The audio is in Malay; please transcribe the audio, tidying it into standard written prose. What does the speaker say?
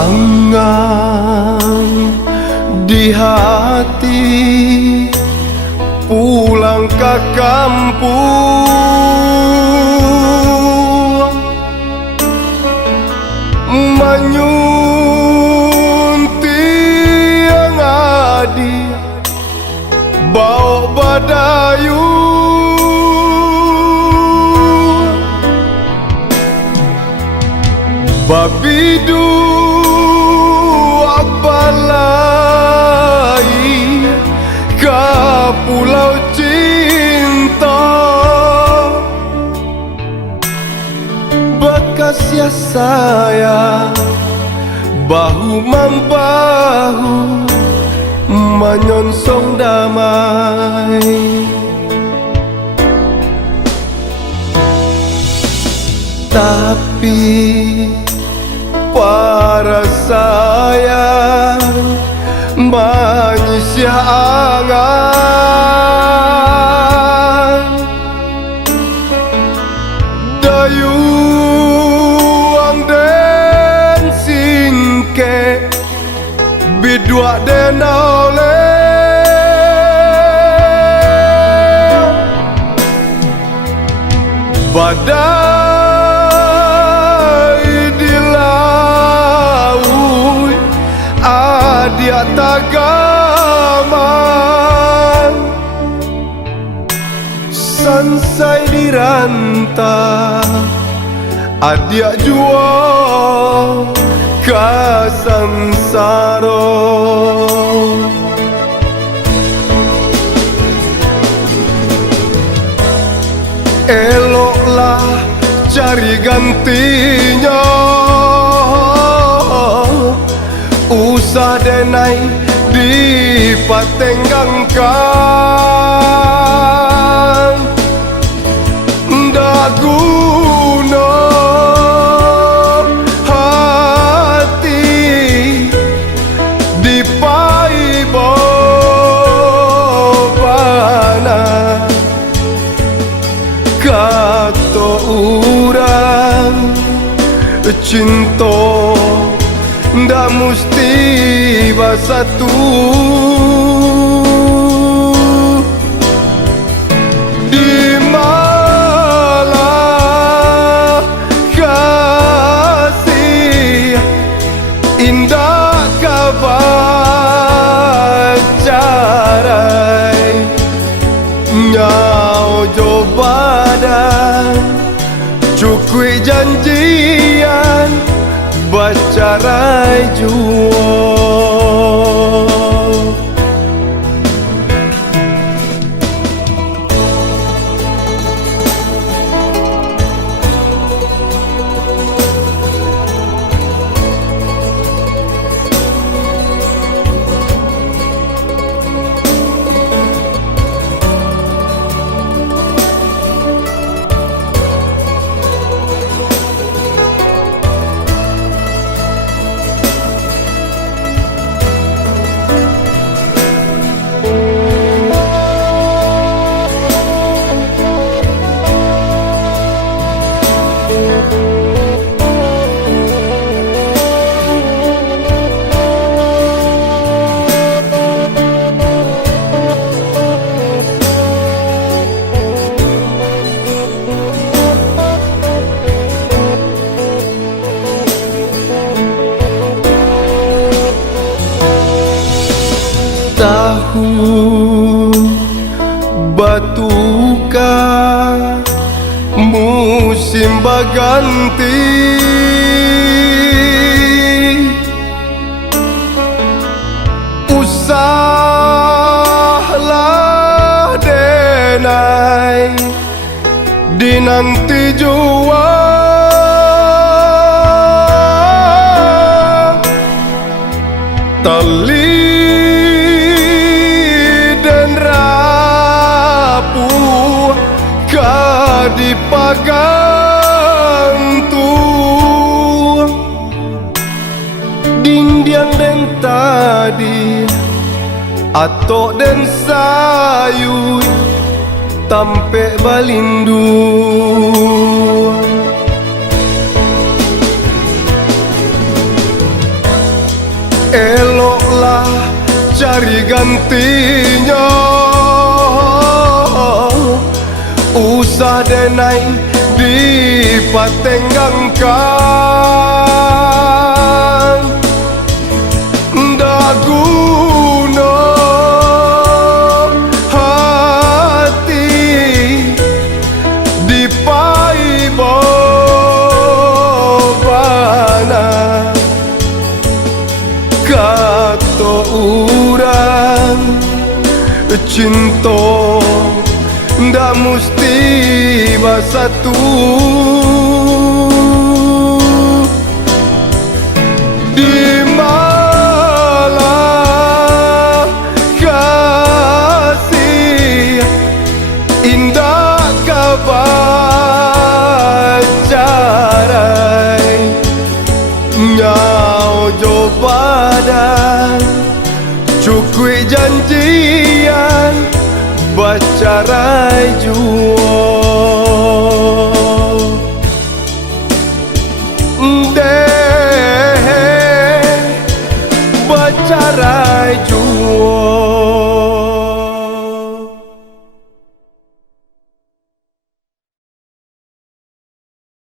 Angan di hati pulang ke kampung, menyunting yang adi bau badayu, babidu balai ke pulau cinta, bekas ya saya bahu membahu menyonsong damai. Tapi para sayang mengisi angan dayuang den singke bidua den oleh badai dia tagaman sansai diranta adia jua ka sansaro. Eloklah cari gantinya, usah denai dipatenggangkan, ndak guna hati dipai bobana, kata urang cinta ndak mesti bersatu. Di malam kasih indah kabacarai nyau jo badan cukui janjian bacarai jua. Tahun batuka musim berganti, usahlah denai dinanti jua, tali dipagantu dindiang den tadi atok den sayu tampe balindu. cari gantinya. Usah denai dipatenggangkan, ndak guna hati dipai bobana. Kata urang cinta ndak mesti bersatu. Di malam kasih indah kabacarai, nyau jo badan cukui janjian bacarai juo. Deh bacarai